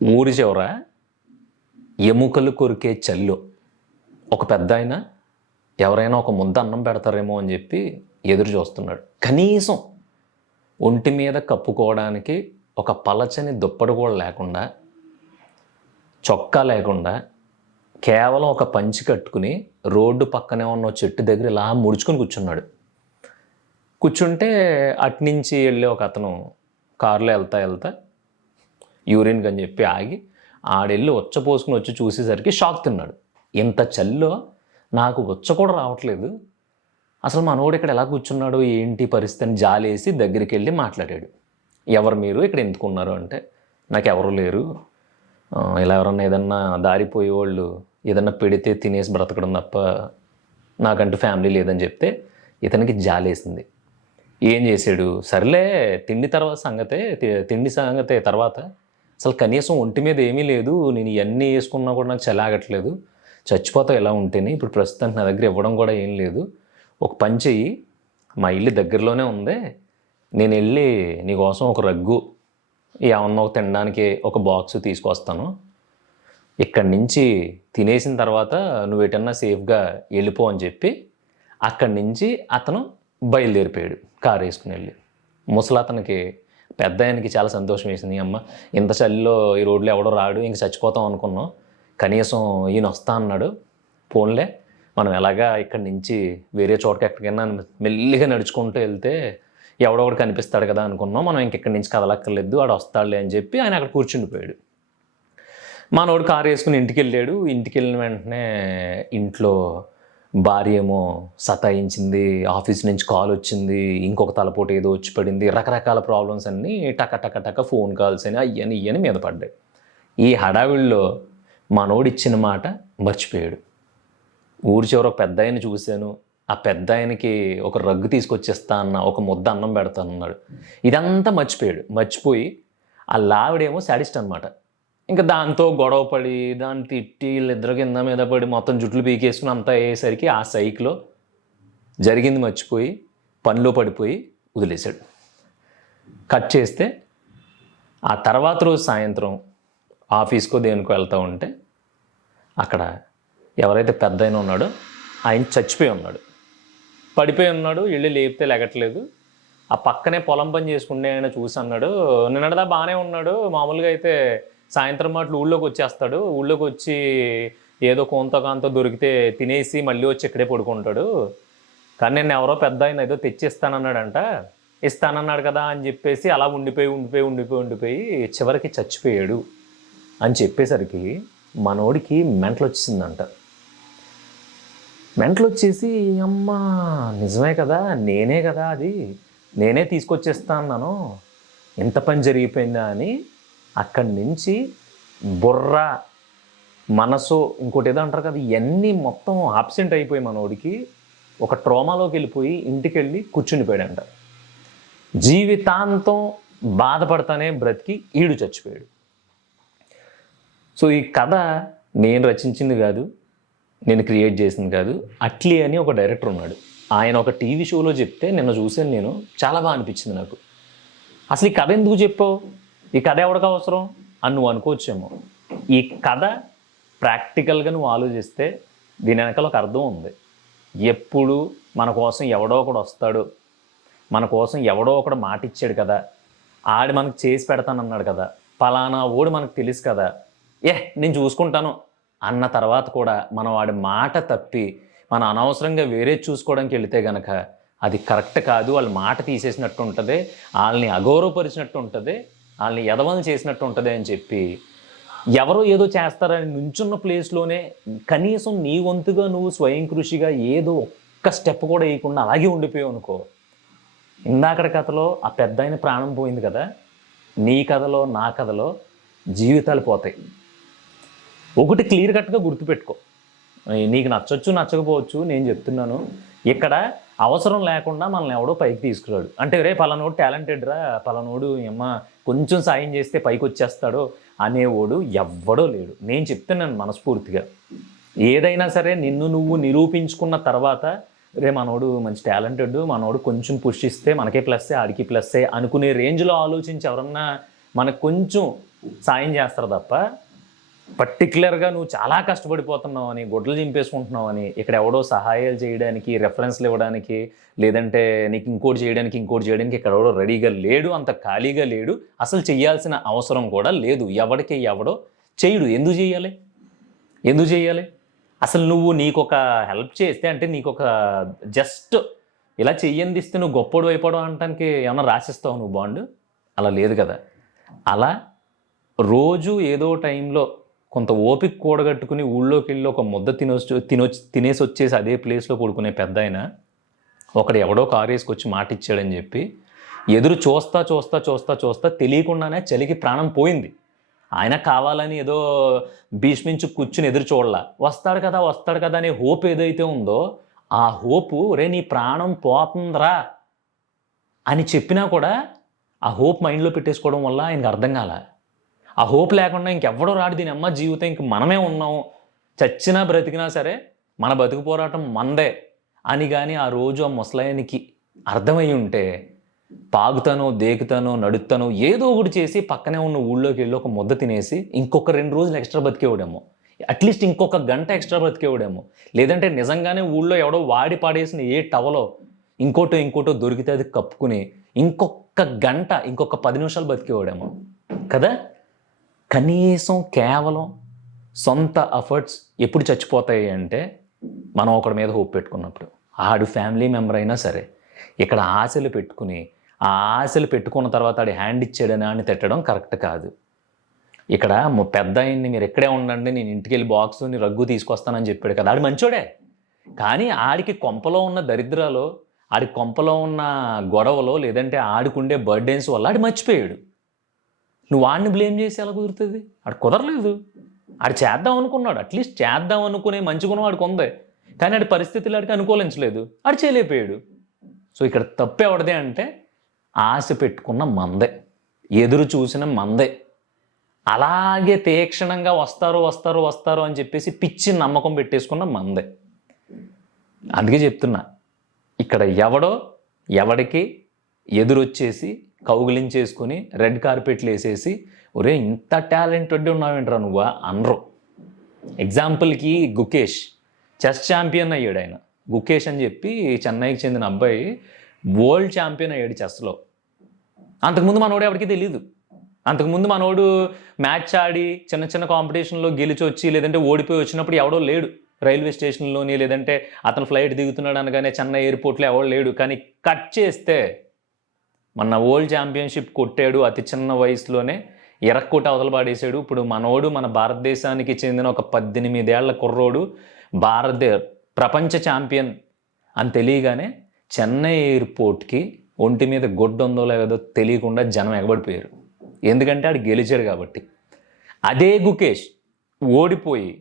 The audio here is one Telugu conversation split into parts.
ఊరి చివర ఎముకలు కొరికే చలిలో ఒక పెద్దాయన ఎవరైనా ఒక ముద్ద అన్నం పెడతారేమో అని చెప్పి ఎదురు చూస్తున్నాడు. కనీసం ఒంటి మీద కప్పుకోవడానికి ఒక పలచని దుప్పటి కూడా లేకుండా, చొక్కా లేకుండా, కేవలం ఒక పంచి కట్టుకుని రోడ్డు పక్కనే ఉన్న చెట్టు దగ్గర ఇలా ముడుచుకొని కూర్చున్నాడు. కూర్చుంటే అట్నుంచి వెళ్ళి ఒక అతను కారులో వెళ్తా యూరిన్కి అని చెప్పి ఆగి ఆడెళ్ళి ఉచ్చ పోసుకుని వచ్చి చూసేసరికి షాక్ తిన్నాడు. ఇంత చలిలో నాకు ఉచ్చ కూడా రావట్లేదు, అసలు మనోడు ఇక్కడ ఎలా కూర్చున్నాడు ఏంటి పరిస్థితి అని జాలేసి దగ్గరికి వెళ్ళి మాట్లాడాడు. ఎవరు మీరు, ఇక్కడ ఎందుకున్నారు అంటే, నాకు ఎవరు లేరు, ఇలా ఎవరన్నా ఏదన్నా దారిపోయేవాళ్ళు ఏదన్నా పెడితే తినేసి బ్రతకడం తప్ప నాకంటూ ఫ్యామిలీ లేదని చెప్తే ఇతనికి జాలేసింది. ఏం చేశాడు, సర్లే తిండి సంగతే తర్వాత, అసలు కనీసం ఒంటి మీద ఏమీ లేదు, నేను ఇవన్నీ వేసుకున్నా కూడా నాకు చలాగట్లేదు, చచ్చిపోతా ఎలా ఉంటేనే, ఇప్పుడు ప్రస్తుతానికి నా దగ్గర ఇవ్వడం కూడా ఏం లేదు, ఒక పని చెయ్యి, మా ఇల్లు దగ్గరలోనే ఉంది, నేను వెళ్ళి నీకోసం ఒక రగ్గు ఏమన్నా తినడానికి ఒక బాక్స్ తీసుకొస్తాను, ఇక్కడి నుంచి తినేసిన తర్వాత నువ్వు ఎటన్నా సేఫ్గా వెళ్ళిపో అని చెప్పి అక్కడి నుంచి అతను బయలుదేరిపోయాడు కారు వేసుకుని వెళ్ళి. ముసలాతనికి పెద్ద ఆయనకి చాలా సంతోషం వేసింది. అమ్మ ఇంత చలిలో ఈ రోడ్లో ఎవడో రాడు, ఇంక చచ్చిపోతాం అనుకున్నాం, కనీసం ఈయన వస్తా అన్నాడు, పోన్లే మనం ఎలాగా ఇక్కడి నుంచి వేరే చోటకి ఎక్కడికైనా మెల్లిగా నడుచుకుంటూ వెళ్తే ఎవడో ఒకటి కనిపిస్తాడు కదా అనుకున్నాం, మనం ఇంకెక్కడి నుంచి కదలక్కర్లేదు, వాడు వస్తాడులే అని చెప్పి ఆయన అక్కడ కూర్చుండిపోయాడు. మనోడు కారు వేసుకుని ఇంటికి వెళ్ళాడు. ఇంటికి వెళ్ళిన వెంటనే ఇంట్లో భార్య ఏమో సతాయించింది, ఆఫీస్ నుంచి కాల్ వచ్చింది, ఇంకొక తలపోటు ఏదో వచ్చి పడింది, రకరకాల ప్రాబ్లమ్స్ అన్నీ టక ఫోన్ కాల్స్ అని ఇవన్నీ మీద పడ్డాయి. ఈ హడావిడిలో మనోడు ఇచ్చిన మాట మర్చిపోయాడు. ఊరి చివర ఒక పెద్ద ఆయన చూశాను, ఆ పెద్ద ఆయనకి ఒక రగ్గు తీసుకొచ్చేస్తా అన్న, ఒక ముద్ద అన్నం పెడతానన్నాడు, ఇదంతా మర్చిపోయి ఆ లావిడేమో శాడిస్ట్ అనమాట. ఇంకా దాంతో గొడవ పడి దాన్ని తిట్టి వీళ్ళిద్దరు కింద మీద పడి మొత్తం జుట్లు పీకేసుకుని అంతా అయ్యేసరికి ఆ సైక్లో జరిగింది మర్చిపోయి పనిలో పడిపోయి వదిలేశాడు. కట్ చేస్తే ఆ తర్వాత రోజు సాయంత్రం ఆఫీస్కో దేనికో వెళ్తూ ఉంటే అక్కడ ఎవరైతే పెద్ద ఆయన ఉన్నాడో ఆయన చచ్చిపోయి ఉన్నాడు, పడిపోయి ఉన్నాడు, వెళ్ళి లేపితే లెగట్లేదు. ఆ పక్కనే పొలం పని చేసుకుంటే ఆయన చూసి అన్నాడు, నిన్నటిదా బాగానే ఉన్నాడు, మామూలుగా అయితే సాయంత్రం మాటలు ఊళ్ళోకి వచ్చేస్తాడు, ఊళ్ళోకి వచ్చి ఏదో కాంతో దొరికితే తినేసి మళ్ళీ వచ్చి ఇక్కడే పడుకుంటాడు, కానీ నేను ఎవరో పెద్ద ఆయన ఏదో తెచ్చిస్తానన్నాడంట, ఇస్తానన్నాడు కదా అని చెప్పేసి అలా ఉండిపోయి చివరికి చచ్చిపోయాడు అని చెప్పేసరికి మనోడికి మెంటలు వచ్చేసిందంట. మెంటలు వచ్చేసి అమ్మ నిజమే కదా, నేనే తీసుకొచ్చేస్తా అన్నాను, ఎంత పని జరిగిపోయిందా అని అక్కడి నుంచి బుర్ర మనసు ఇంకోటి ఏదో అంటారు కదా, ఇవన్నీ మొత్తం ఆబ్సెంట్ అయిపోయి మనోడికి ఒక ట్రోమాలోకి వెళ్ళిపోయి ఇంటికి వెళ్ళి కూర్చుండిపోయాడంట. జీవితాంతం బాధపడతానే బ్రతికి ఈడు చచ్చిపోయాడు. సో ఈ కథ నేను రచించింది కాదు, నేను క్రియేట్ చేసింది కాదు. అట్లీ అని ఒక డైరెక్టర్ ఉన్నాడు, ఆయన ఒక టీవీ షోలో చెప్తే నిన్న చూశాను నేను, చాలా బాగా అనిపించింది నాకు. అసలు ఈ కథ ఎందుకు చెప్పావు, ఈ కథ ఎవరికి అవసరం అని నువ్వు అనుకోవచ్చేమో. ఈ కథ ప్రాక్టికల్గా నువ్వు ఆలోచిస్తే దీని వెనకాల ఒక అర్థం ఉంది. ఎప్పుడు మన కోసం ఎవడో ఒకడు వస్తాడు, మన కోసం ఎవడో ఒకడు మాట ఇచ్చాడు కదా, ఆడు మనకు చేసి పెడతానన్నాడు కదా, పలానా ఓడు మనకు తెలుసు కదా, నేను చూసుకుంటాను అన్న తర్వాత కూడా మనం వాడి మాట తప్పి మనం అనవసరంగా వేరే చూసుకోవడానికి వెళితే గనక అది కరెక్ట్ కాదు. వాళ్ళ మాట తీసేసినట్టు ఉంటుంది, వాళ్ళని అగౌరవపరిచినట్టు ఉంటుంది, వాళ్ళని ఎదవలు చేసినట్టు ఉంటుంది అని చెప్పి ఎవరో ఏదో చేస్తారని నుంచున్న ప్లేస్లోనే కనీసం నీ వంతుగా నువ్వు స్వయం కృషిగా ఏదో ఒక్క స్టెప్ కూడా వేయకుండా అలాగే ఉండిపోయావు అనుకో, ఇందాకడ కథలో ఆ పెద్ద ఆయన ప్రాణం పోయింది కదా, నీ కథలో నా కథలో జీవితాలు పోతాయి. ఒకటి క్లియర్ కట్గా గుర్తుపెట్టుకో, నీకు నచ్చొచ్చు నచ్చకపోవచ్చు, నేను చెప్తున్నాను ఇక్కడ అవసరం లేకుండా మనల్ని ఎవడో పైకి తీసుకురాడు. అంటే రే పలానోడు టాలెంటెడ్ రా, పలానోడు ఏమ్మా కొంచెం సాయం చేస్తే పైకి వచ్చేస్తాడో అనేవాడు ఎవ్వడో లేడు. నేను చెప్తున్నాను మనస్ఫూర్తిగా, ఏదైనా సరే నిన్ను నువ్వు నిరూపించుకున్న తర్వాత రే మనోడు మంచి టాలెంటెడ్, మనోడు కొంచెం పుష్ ఇస్తే మనకే ప్లస్సే ఆడికి ప్లస్సే అనుకునే రేంజ్లో ఆలోచించి ఎవరన్నా మనకు కొంచెం సాయం చేస్తారు తప్ప పర్టికులర్గా నువ్వు చాలా కష్టపడిపోతున్నావు అని, గుడ్లు చింపేసుకుంటున్నావు అని, ఇక్కడ ఎవడో సహాయాలు చేయడానికి, రెఫరెన్స్లు ఇవ్వడానికి, లేదంటే నీకు ఇంకోటి చేయడానికి ఇక్కడ ఎవడో రెడీగా లేడు, అంత ఖాళీగా లేడు, అసలు చేయాల్సిన అవసరం కూడా లేదు. ఎవడికి ఎవడో చేయడు. ఎందుకు చేయాలి? అసలు నువ్వు నీకొక హెల్ప్ చేస్తే, అంటే నీకొక జస్ట్ ఇలా చెయ్యందిస్తే నువ్వు గొప్పోడు అయిపోవడం అనటానికి ఏమన్నా రాసిస్తావు నువ్వు బాండ్? అలా లేదు కదా. అలా రోజు ఏదో టైంలో కొంత ఓపిక కూడగట్టుకుని ఊళ్ళోకి వెళ్ళి ఒక ముద్ద తినేసి వచ్చేసి అదే ప్లేస్లో పడుకునే పెద్ద ఆయన ఒకడు ఎవడో కారు వేసుకొచ్చి మాట ఇచ్చాడని చెప్పి ఎదురు చూస్తా తెలియకుండానే చలికి ప్రాణం పోయింది. ఆయన కావాలని ఏదో భీష్మించి కూర్చుని ఎదురు చూడాల, వస్తాడు కదా అనే హోప్ ఏదైతే ఉందో ఆ హోపు, రే నీ ప్రాణం పోతుందిరా అని చెప్పినా కూడా ఆ హోప్ మైండ్లో పెట్టేసుకోవడం వల్ల ఆయనకు అర్థం కాల. ఆ హోప్ లేకుండా ఇంకెవ్వడో రాడు, దీని అమ్మ జీవితం ఇంక మనమే ఉన్నాము, చచ్చినా బ్రతికినా సరే మన బతుకు పోరాటం మందే అని కానీ ఆ రోజు ఆ ముసలాయనికి అర్థమై ఉంటే పాగుతానో దేకుతానో నడుస్తానో ఏదో ఒకటి చేసి పక్కనే ఉన్న ఊళ్ళోకి వెళ్ళి ఒక ముద్ద తినేసి ఇంకొక 2 రోజులు ఎక్స్ట్రా బతికేవాడేమో, అట్లీస్ట్ ఇంకొక గంట ఎక్స్ట్రా బతికేవాడేమో. లేదంటే నిజంగానే ఊళ్ళో ఎవడో వాడి పాడేసిన ఏ టవలో ఇంకోటో దొరికితే అది కప్పుకుని ఇంకొక గంట, ఇంకొక 10 నిమిషాలు బతికేవాడేమో కదా. కనీసం కేవలం సొంత ఎఫర్ట్స్ ఎప్పుడు చచ్చిపోతాయి అంటే మనం ఒకడి మీద హోప్ పెట్టుకున్నప్పుడు. ఆడు ఫ్యామిలీ మెంబర్ అయినా సరే ఇక్కడ ఆశలు పెట్టుకుని ఆ ఆశలు పెట్టుకున్న తర్వాత ఆడి హ్యాండ్ ఇచ్చాడని అని తిట్టడం కరెక్ట్ కాదు. ఇక్కడ పెద్ద ఆయన్ని మీరు ఎక్కడే ఉండండి, నేను ఇంటికి వెళ్ళి బాక్స్ని రగ్గు తీసుకొస్తానని చెప్పాడు కదా, ఆడు మంచోడే. కానీ ఆడికి కొంపలో ఉన్న దరిద్రాలు, ఆడి కొంపలో ఉన్న గొడవలో, లేదంటే ఆడికుండే బర్డెన్స్ వల్ల ఆడు మర్చిపోయాడు. నువ్వు వాడిని బ్లేమ్ చేసి ఎలా కుదురుతుంది? ఆడు కుదరలేదు. ఆడు చేద్దాం అనుకున్నాడు, అట్లీస్ట్ చేద్దాం అనుకునే మంచి గుణం ఆడికి ఉంది, కానీ ఆడి పరిస్థితులు ఆడికి అనుకూలించలేదు, ఆడు చేయలేకపోయాడు. సో ఇక్కడ తప్పు ఎవరిదే అంటే ఆశ పెట్టుకున్న మందే, ఎదురు చూసిన మందే, అలాగే తీక్షణంగా వస్తారు అని చెప్పేసి పిచ్చి నమ్మకం పెట్టేసుకున్న మందే. అందుకే చెప్తున్నా, ఇక్కడ ఎవడికి ఎదురొచ్చేసి కౌగిలించేసుకుని రెడ్ కార్పెట్లు వేసేసి ఒరే ఇంత టాలెంటెడ్ ఉన్నావేంట్రా నువ్వా అనరు. ఎగ్జాంపుల్కి గుకేష్ చెస్ ఛాంపియన్ అయ్యాడు. ఆయన గుకేష్ అని చెప్పి చెన్నైకి చెందిన అబ్బాయి వరల్డ్ ఛాంపియన్ అయ్యాడు చెస్లో. అంతకుముందు మనోడు ఎవరికి తెలియదు. అంతకుముందు మనోడు మ్యాచ్ ఆడి చిన్న కాంపిటీషన్లో గెలిచి వచ్చి లేదంటే ఓడిపోయి వచ్చినప్పుడు ఎవడో లేడు రైల్వే స్టేషన్లోని, లేదంటే అతను ఫ్లైట్ దిగుతున్నాడు అనగానే చెన్నై ఎయిర్పోర్ట్లో ఎవడో లేడు. కానీ కట్ చేస్తే మన వరల్డ్ ఛాంపియన్షిప్ కొట్టాడు, అతి చిన్న వయసులోనే ఎరక్కోట అవతల పాడేశాడు. ఇప్పుడు మనోడు మన భారతదేశానికి చెందిన ఒక 18 ఏళ్ల కుర్రోడు ప్రపంచ ఛాంపియన్ అని తెలియగానే చెన్నై ఎయిర్పోర్ట్కి ఒంటి మీద గొడ్డు ఉందో లేదో తెలియకుండా జనం ఎగబడిపోయారు. ఎందుకంటే ఆడు గెలిచాడు కాబట్టి. అదే గుకేష్ ఓడిపోయి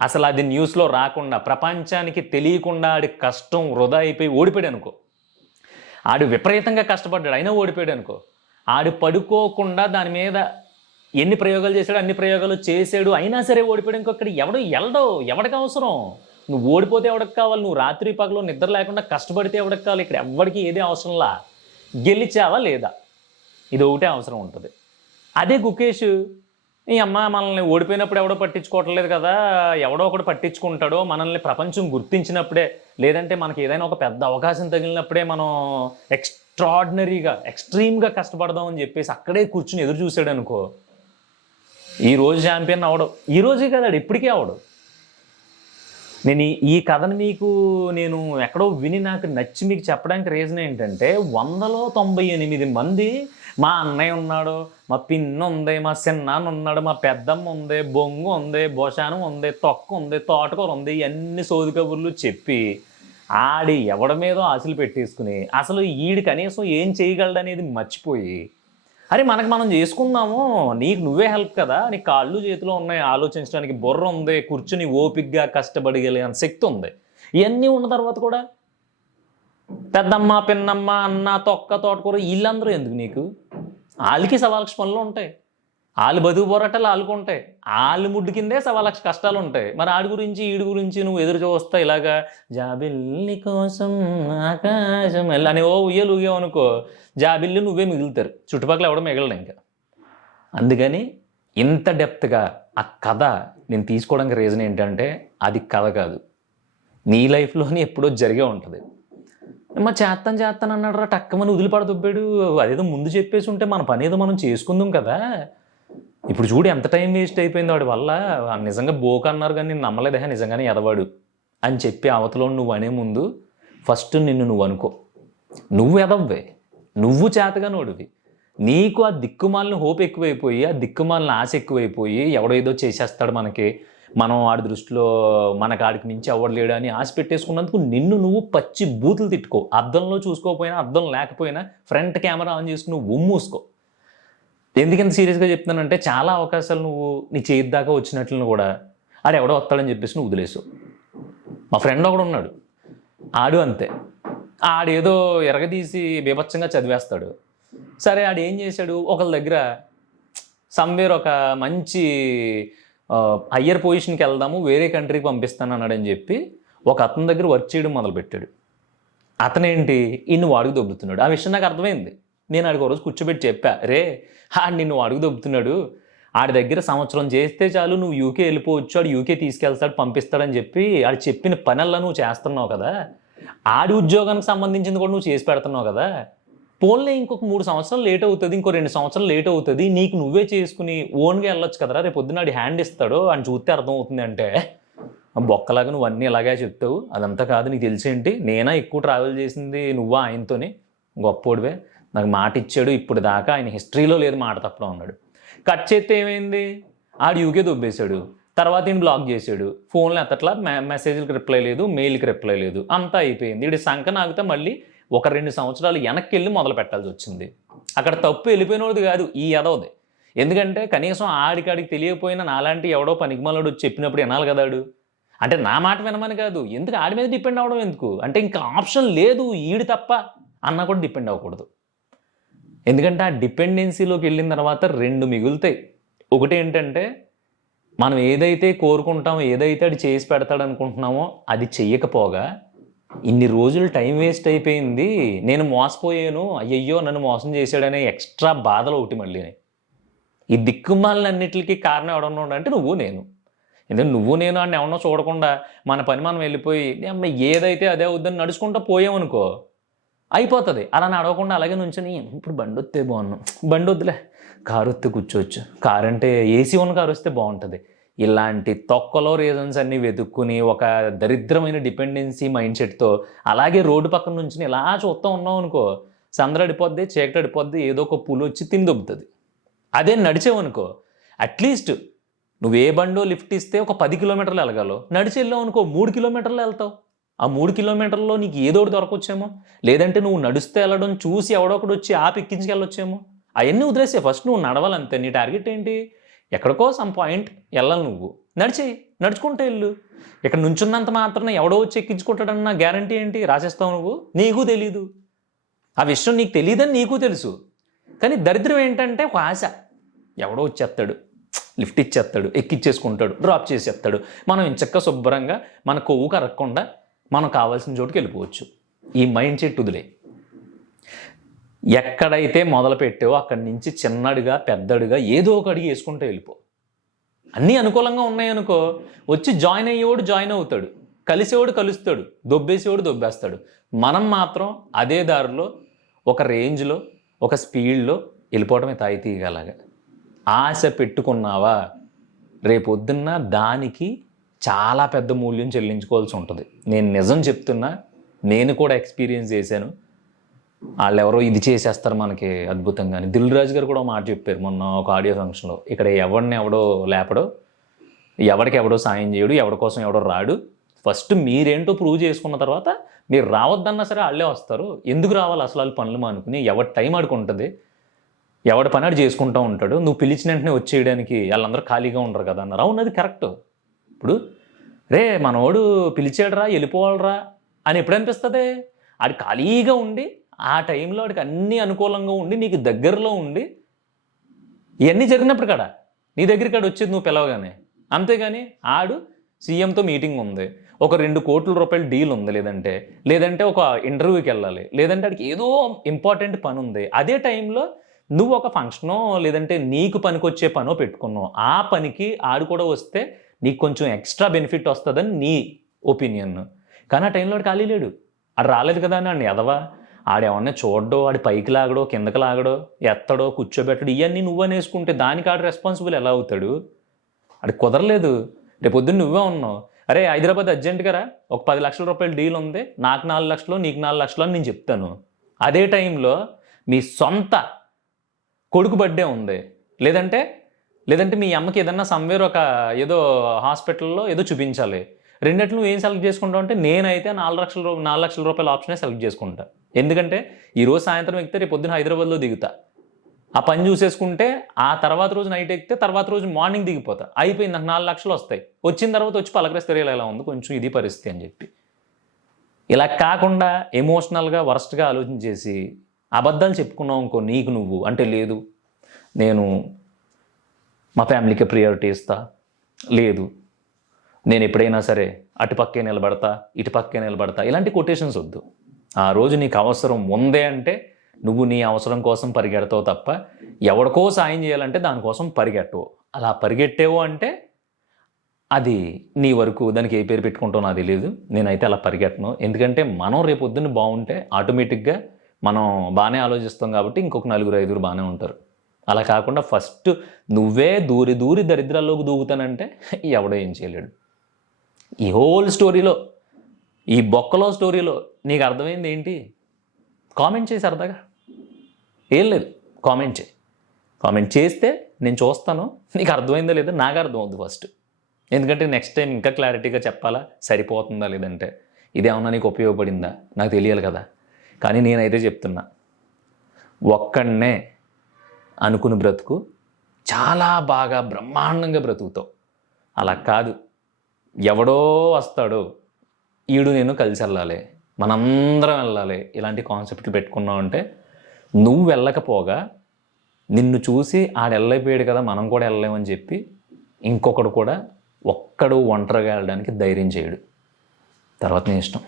అసలు అది న్యూస్లో రాకుండా ప్రపంచానికి తెలియకుండా ఆడి కష్టం వృధా అయిపోయి ఓడిపోయాడు అనుకో, ఆడు విపరీతంగా కష్టపడ్డాడు అయినా ఓడిపోయాడు అనుకో, ఆడు పడుకోకుండా దాని మీద ఎన్ని ప్రయోగాలు చేశాడు అన్ని ప్రయోగాలు చేశాడు అయినా సరే ఓడిపోయాడు అనుకో. ఇక్కడ ఎవడికి అవసరం? నువ్వు ఓడిపోతే ఎవడికి కావాలి? నువ్వు రాత్రి పగలు నిద్ర లేకుండా కష్టపడితే ఎవడికి కావాలి? ఇక్కడ ఎవరికి ఏదే అవసరంలా, గెలిచావా లేదా, ఇది ఒకటే అవసరం ఉంటుంది. అదే గుకేష్ ఈ అమ్మ మనల్ని ఓడిపోయినప్పుడు ఎవడో పట్టించుకోవట్లేదు కదా, ఎవడో ఒకడు పట్టించుకుంటాడో, మనల్ని ప్రపంచం గుర్తించినప్పుడే, లేదంటే మనకి ఏదైనా ఒక పెద్ద అవకాశం తగిలినప్పుడే మనం ఎక్స్ట్రీమ్గా కష్టపడదామని చెప్పేసి అక్కడే కూర్చుని ఎదురు చూసాడు అనుకో, ఈరోజు ఛాంపియన్ అవడం. ఈరోజే కదా, ఇప్పటికే అవడం. నేను ఈ కథను నేను ఎక్కడో విని నాకు నచ్చి మీకు చెప్పడానికి రీజన్ ఏంటంటే 198 మంది, మా అన్నయ్య ఉన్నాడు, మా పిన్న ఉంది, మా చిన్నాన్న ఉన్నాడు, మా పెద్దమ్మ ఉంది, బొంగు ఉంది, బోషానం ఉంది, తొక్క ఉంది, తోటకూర ఉంది, ఇవన్నీ సోది కబుర్లు చెప్పి ఆడి ఎవడి మీదో ఆశలు పెట్టేసుకుని అసలు ఈడి కనీసం ఏం చేయగలడనేది మర్చిపోయి, అరే మనకు మనం చేసుకుందాము, నీకు నువ్వే హెల్ప్ కదా, నీ కాళ్ళు చేతిలో ఉన్నాయి, ఆలోచించడానికి బుర్ర ఉంది, కూర్చుని ఓపిక్గా కష్టపడగలిగిన శక్తి ఉంది, ఇవన్నీ ఉన్న తర్వాత కూడా పెద్దమ్మ పిన్నమ్మ అన్న తొక్క తోటకూర వీళ్ళందరూ ఎందుకు నీకు? వాళ్ళకి 1,00,000 పనులు ఉంటాయి, వాళ్ళు బతుకు పోరాటాలు వాళ్ళకు ఉంటాయి, వాళ్ళు ముడ్డు కిందే 1,00,000 కష్టాలు ఉంటాయి. మరి ఆడి గురించి ఈడి గురించి నువ్వు ఎదురు చూస్తా ఇలాగా జాబిల్లి కోసం ఆకాశం అని ఓ ఉయ్యలు ఊగావు అనుకో, జాబిల్లి నువ్వే మిగులుతారు, చుట్టుపక్కల ఎవడో మిగలడు. ఇంకా అందుకని ఇంత డెప్త్గా ఆ కథ నేను తీసుకోవడానికి రీజన్ ఏంటంటే అది కథ కాదు, నీ లైఫ్లోని ఎప్పుడో జరిగే ఉంటుంది. మా చేస్తాను అన్నాడు రా, టక్కమని వదిలిపడదొబ్బాడు. అదేదో ముందు చెప్పేసి ఉంటే మన పని ఏదో మనం చేసుకుందాం కదా. ఇప్పుడు చూడు ఎంత టైం వేస్ట్ అయిపోయింది వాడి వల్ల. నిజంగా బోక్ అన్నారు కానీ నేను నమ్మలేదే, నిజంగానే ఎదవాడు అని చెప్పి అవతలో నువ్వు అనే ముందు ఫస్ట్ నిన్ను నువ్వు అనుకో. నువ్వు ఎదవ్వే, నువ్వు చేతగానోడివి. నీకు ఆ దిక్కుమాలిన హోప్ ఎక్కువైపోయి, ఆ దిక్కుమాలిన ఆశ ఎక్కువైపోయి, ఎవడో ఏదో చేసేస్తాడు మనకి, మనం వాడి దృష్టిలో మనకు ఆడికి మించి ఎవడు లేడు అని ఆశ పెట్టేసుకున్నందుకు నిన్ను నువ్వు పచ్చి బూతులు తిట్టుకో. అద్దంలో చూసుకోకపోయినా, అద్దం లేకపోయినా ఫ్రంట్ కెమెరా ఆన్ చేసుకుని ఉమ్మూసుకో. ఎందుకంత సీరియస్గా చెప్తున్నానంటే చాలా అవకాశాలు నువ్వు నీ చేతి దాకా వచ్చినట్లను కూడా ఆడు ఎవడో వస్తాడని చెప్పేసి నువ్వు వదిలేసు. మా ఫ్రెండ్ ఒకడు ఉన్నాడు, ఆడు అంతే. ఆడేదో ఎరగదీసి బీభత్సంగా చదివేస్తాడు. సరే ఆడు ఏం చేశాడు, ఒకళ్ళ దగ్గర సమ్వేర్ ఒక మంచి హయ్యర్ పొజిషన్కి వెళ్దాము, వేరే కంట్రీకి పంపిస్తాను అన్నాడని చెప్పి ఒక అతని దగ్గర వర్క్ చేయడం మొదలుపెట్టాడు. అతనేంటి ఇన్ని వాడుకు దొబ్బుతున్నాడు. ఆ విషయం నాకు అర్థమైంది. నేను ఆడికి ఒక రోజు కూర్చోబెట్టి చెప్పా, రే నిన్ను వాడుకు దొబ్బుతున్నాడు, ఆడి దగ్గర సంవత్సరం చేస్తే చాలు నువ్వు యూకే వెళ్ళిపోవచ్చు, ఆడు యూకే తీసుకెళ్తాడు పంపిస్తాడని చెప్పి ఆడు చెప్పిన పనల్లా నువ్వు చేస్తున్నావు కదా, ఆడి ఉద్యోగానికి సంబంధించింది కూడా నువ్వు చేసి పెడుతున్నావు కదా, పోన్లే ఇంకొక 3 సంవత్సరాలు లేట్ అవుతుంది, ఇంకో 2 సంవత్సరాలు లేట్ అవుతుంది, నీకు నువ్వే చేసుకుని ఓన్గా వెళ్ళొచ్చు కదరా, రేపు పొద్దున్న ఆడి హ్యాండ్ ఇస్తాడు అని చూస్తే అర్థమవుతుంది అంటే బొక్కలాగా నువ్వు అన్నీ ఇలాగే చెప్తావు. అదంతా కాదు, నీకు తెలిసేంటి, నేనా ఎక్కువ ట్రావెల్ చేసింది నువ్వా ఆయనతోని, గొప్పోడివే, నాకు మాట ఇచ్చాడు, ఇప్పుడు దాకా ఆయన హిస్టరీలో లేదు మాట తప్పడం అన్నాడు. కట్ చేస్తే ఏమైంది, ఆడు యూకే దొబ్బేశాడు. తర్వాత ఈయన బ్లాక్ చేశాడు, ఫోన్లో ఎత్తట్లా, మెసేజ్కి రిప్లై లేదు, మెయిల్కి రిప్లై లేదు, అంతా అయిపోయింది. వీడి సంఖ నాగితే మళ్ళీ ఒక 2 సంవత్సరాలు వెనక్కి వెళ్ళి మొదలు పెట్టాల్సి వచ్చింది. అక్కడ తప్పు వెళ్ళిపోయినోది కాదు, ఈ ఎదవది. ఎందుకంటే కనీసం ఆడికాడికి తెలియకపోయినా నాలాంటి ఎవడో పనికిమాలోడు వచ్చి చెప్పినప్పుడు వినాలి కదాడు. అంటే నా మాట వినమని కాదు, ఎందుకు ఆడి మీద డిపెండ్ అవ్వడం ఎందుకు, అంటే ఇంకా ఆప్షన్ లేదు ఈడు తప్ప అన్నా కూడా డిపెండ్ అవ్వకూడదు. ఎందుకంటే ఆ డిపెండెన్సీలోకి వెళ్ళిన తర్వాత 2 మిగులుతాయి. ఒకటి ఏంటంటే మనం ఏదైతే కోరుకుంటామో, ఏదైతే అది చేసి పెడతాడు అనుకుంటున్నామో అది చెయ్యకపోగా ఇన్ని రోజులు టైం వేస్ట్ అయిపోయింది, నేను మోసపోయాను, అయ్యయ్యో నన్ను మోసం చేశాడనే ఎక్స్ట్రా బాధలు ఒకటి. మళ్ళీ ఈ దిక్కుమాలన్నిటికీ కారణం ఎవడన్నా అంటే నువ్వు నేను. ఎందుకంటే నువ్వు నేను అని ఎవరన్నా చూడకుండా మన పని మనం వెళ్ళిపోయి ఏదైతే అదే అవుద్దని నడుచుకుంటూ పోయామనుకో అయిపోతుంది. అలా నడవకుండా అలాగే నుంచొని ఇప్పుడు బండి వస్తే బాగున్నాం, బండి వద్దులే కారు వస్తే కూర్చోవచ్చు, కారు అంటే ఏసీ ఉన్న కారు వస్తే బాగుంటుంది, ఇలాంటి తొక్కలో రీజన్స్ అన్నీ వెతుక్కుని ఒక దరిద్రమైన డిపెండెన్సీ మైండ్ సెట్తో అలాగే రోడ్డు పక్కన నుంచి ఇలా చూస్తూ ఉన్నాం అనుకో, సందరడిపోద్ది, చీకటడిపోద్ది, ఏదో ఒక పులు వచ్చి తిందొబ్బుతుంది. అదే నడిచేవనుకో అట్లీస్ట్ నువ్వు ఏ బండో లిఫ్ట్ ఇస్తే ఒక 10 కిలోమీటర్లు వెళ్ళగలవు, నడిచి వెళ్ళావు అనుకో 3 కిలోమీటర్లు వెళ్తావు. ఆ 3 కిలోమీటర్లలో నీకు ఏదోటి దొరకొచ్చేమో, లేదంటే నువ్వు నడుస్తే వెళ్ళడం చూసి ఎవడో ఒకటి వచ్చి ఆపి ఎక్కించుకెళ్ళొచ్చేమో. అవన్నీ వదిలేసే, ఫస్ట్ నువ్వు నడవాలంతే. నీ టార్గెట్ ఏంటి, ఎక్కడికో సమ్ పాయింట్ వెళ్ళాలి, నువ్వు నడిచేయి, నడుచుకుంటే వెళ్ళు. ఇక్కడ నుంచున్నంత మాత్రాన ఎవడో వచ్చి ఎక్కించుకుంటాడన్న గ్యారంటీ ఏంటి, రాసేస్తావు నువ్వు, నీకు తెలీదు. ఆ విషయం నీకు తెలియదని నీకు తెలుసు, కానీ దరిద్రం ఏంటంటే ఒక ఆశ. ఎవడో వచ్చేస్తాడు, లిఫ్ట్ ఇచ్చేస్తాడు, ఎక్కిచ్చేసుకుంటాడు, డ్రాప్ చేసేస్తాడు, మనం ఇంచక్క శుభ్రంగా మన కొవ్వు కరగకుండా మనం కావాల్సిన చోటుకి వెళ్ళిపోవచ్చు. ఈ మైండ్ సెట్ వదిలే. ఎక్కడైతే మొదలు పెట్టావో అక్కడి నుంచి చిన్నడిగా పెద్దడిగా ఏదో ఒక అడిగి వేసుకుంటూ వెళ్ళిపో. అన్నీ అనుకూలంగా ఉన్నాయనుకో, వచ్చి జాయిన్ అయ్యేవాడు జాయిన్ అవుతాడు, కలిసేవాడు కలుస్తాడు, దొబ్బేసేవాడు దొబ్బేస్తాడు. మనం మాత్రం అదే దారిలో ఒక రేంజ్లో ఒక స్పీడ్లో వెళ్ళిపోవడమే తాయితీగలాగా. ఆశ పెట్టుకున్నావా రేపొద్దున్న దానికి చాలా పెద్ద మూల్యం చెల్లించుకోవాల్సి ఉంటుంది. నేను నిజం చెప్తున్నా, నేను కూడా ఎక్స్పీరియన్స్ చేశాను. వాళ్ళు ఎవరో ఇది చేసేస్తారు మనకి అద్భుతంగా అని. దిల్ రాజు గారు కూడా మాట చెప్పారు మొన్న ఒక ఆడియో ఫంక్షన్లో, ఇక్కడ ఎవడిని ఎవడో లేపడో, ఎవడికి ఎవడో సాయం చేయడు, ఎవడి కోసం ఎవడో రాడు, ఫస్ట్ మీరేంటో ప్రూవ్ చేసుకున్న తర్వాత మీరు రావద్దన్నా సరే వాళ్ళే వస్తారు. ఎందుకు రావాలి అసలు వాళ్ళు పనులు మానుకుని, ఎవరి టైం ఆడుకుంటుంది, ఎవడి పని ఆడు చేసుకుంటూ ఉంటాడు, నువ్వు పిలిచిన వెంటనే వచ్చేయడానికి వాళ్ళందరూ ఖాళీగా ఉండరు కదా అన్నారు. అవును, అది కరెక్ట్. ఇప్పుడు రే మనోడు పిలిచాడురా వెళ్ళిపోవాలరా అని ఎప్పుడు అనిపిస్తుంది, ఆడు ఖాళీగా ఉండి ఆ టైంలో వాడికి అన్నీ అనుకూలంగా ఉండి నీకు దగ్గరలో ఉండి ఇవన్నీ జరిగినప్పుడు కదా నీ దగ్గరికి ఆడు వచ్చేది నువ్వు పిలవగానే. అంతేగాని ఆడు సీఎంతో మీటింగ్ ఉంది, ఒక 2 కోట్ల రూపాయల డీల్ ఉంది, లేదంటే ఒక ఇంటర్వ్యూకి వెళ్ళాలి, లేదంటే ఆడికి ఏదో ఇంపార్టెంట్ పని ఉంది, అదే టైంలో నువ్వు ఒక ఫంక్షనో లేదంటే నీకు పనికొచ్చే పనో పెట్టుకున్నావు, ఆ పనికి ఆడు కూడా వస్తే నీకు కొంచెం ఎక్స్ట్రా బెనిఫిట్ వస్తుందని నీ ఒపీనియన్. కానీ ఆ టైంలో ఖాళీ లేడు, ఆడు రాలేదు కదా అని ఎదవా ఆడేమన్నా చూడడో, ఆడి పైకి లాగడో కిందకి లాగడో ఎత్తడో కూర్చోబెట్టడు ఇవన్నీ నువ్వు అనేసుకుంటే దానికి ఆడు రెస్పాన్సిబుల్ ఎలా అవుతాడు? అది కుదరలేదు. రేపు పొద్దున్న నువ్వే ఉన్నావు, అరే హైదరాబాద్ అర్జెంటుగా రా, ఒక 10 లక్షల రూపాయల డీల్ ఉంది, నాకు 4 లక్షలు నీకు 4 లక్షలు అని నేను చెప్తాను. అదే టైంలో మీ సొంత కొడుకు బర్త్డే ఉంది, లేదంటే మీ అమ్మకి ఏదన్నా సమ్వేర్ ఒక ఏదో హాస్పిటల్లో ఏదో చూపించాలి, రెండిట్లు నువ్వు ఏం సెలెక్ట్ చేసుకుంటావు అంటే నేనైతే 4 లక్షల రూపాయల ఆప్షనే సెలెక్ట్ చేసుకుంటా. ఎందుకంటే ఈరోజు సాయంత్రం ఎక్కితే రేపు పొద్దున హైదరాబాద్లో దిగుతా, ఆ పని చూసేసుకుంటే ఆ తర్వాత రోజు నైట్ ఎక్కితే తర్వాత రోజు మార్నింగ్ దిగిపోతా, అయిపోయింది, నాకు 4 లక్షలు వస్తాయి, వచ్చిన తర్వాత వచ్చి పలకరిస్తే ఎలా ఉంది కొంచెం ఇది పరిస్థితి అని చెప్పి. ఇలా కాకుండా ఎమోషనల్గా వరస్ట్గా ఆలోచించేసి అబద్ధాలు చెప్పుకున్నావు ఇంకో నీకు నువ్వు అంటే, లేదు నేను మా ఫ్యామిలీకి ప్రియారిటీ ఇస్తా, లేదు నేను ఎప్పుడైనా సరే అటుపక్కే నిలబడతా ఇటుపక్కే నిలబడతా, ఇలాంటి కొటేషన్స్ వద్దు. ఆ రోజు నీకు అవసరం ఉందే అంటే నువ్వు నీ అవసరం కోసం పరిగెడతావు తప్ప ఎవరికో సాయం చేయాలంటే దానికోసం పరిగెట్టవు. అలా పరిగెట్టేవు అంటే అది నీ వరకు, దానికి ఏ పేరు పెట్టుకుంటావు నాకు తెలియదు, నేనైతే అలా పరిగెట్టను. ఎందుకంటే మనం రేపు పొద్దున్న బాగుంటే ఆటోమేటిక్గా మనం బాగానే ఆలోచిస్తాం కాబట్టి ఇంకొక 4-5 బాగానే ఉంటారు. అలా కాకుండా ఫస్ట్ నువ్వే దూరి దరిద్రాల్లోకి దూకుతానంటే ఎవడో ఏం చేయలేడు. ఈ హోల్ స్టోరీలో, ఈ బొక్కలో స్టోరీలో నీకు అర్థమైంది ఏంటి? కామెంట్ చేసి సరదాగా, ఏం లేదు కామెంట్ చేయి. కామెంట్ చేస్తే నేను చూస్తాను, నీకు అర్థమైందో లేదో నాకు అర్థం అవుద్ది ఫస్ట్. ఎందుకంటే నెక్స్ట్ టైం ఇంకా క్లారిటీగా చెప్పాలా, సరిపోతుందా లేదంటే ఇదేమన్నా నీకు ఉపయోగపడిందా నాకు తెలియాలి కదా. కానీ నేనైతే చెప్తున్నా, ఒక్కడనే అనుకుని బ్రతుకు, చాలా బాగా బ్రహ్మాండంగా బ్రతుకుతావు. అలా కాదు, ఎవడో వస్తాడో ఈడు నేను కలిసి వెళ్ళాలి, మనందరం వెళ్ళాలి, ఇలాంటి కాన్సెప్ట్లు పెట్టుకున్నావు అంటే నువ్వు వెళ్ళకపోగా నిన్ను చూసి ఆడు వెళ్ళైపోయాడు కదా మనం కూడా వెళ్ళలేమని చెప్పి ఇంకొకడు కూడా ఒక్కడు ఒంటరిగా వెళ్ళడానికి ధైర్యం చేయడు. తర్వాత నీ ఇష్టం.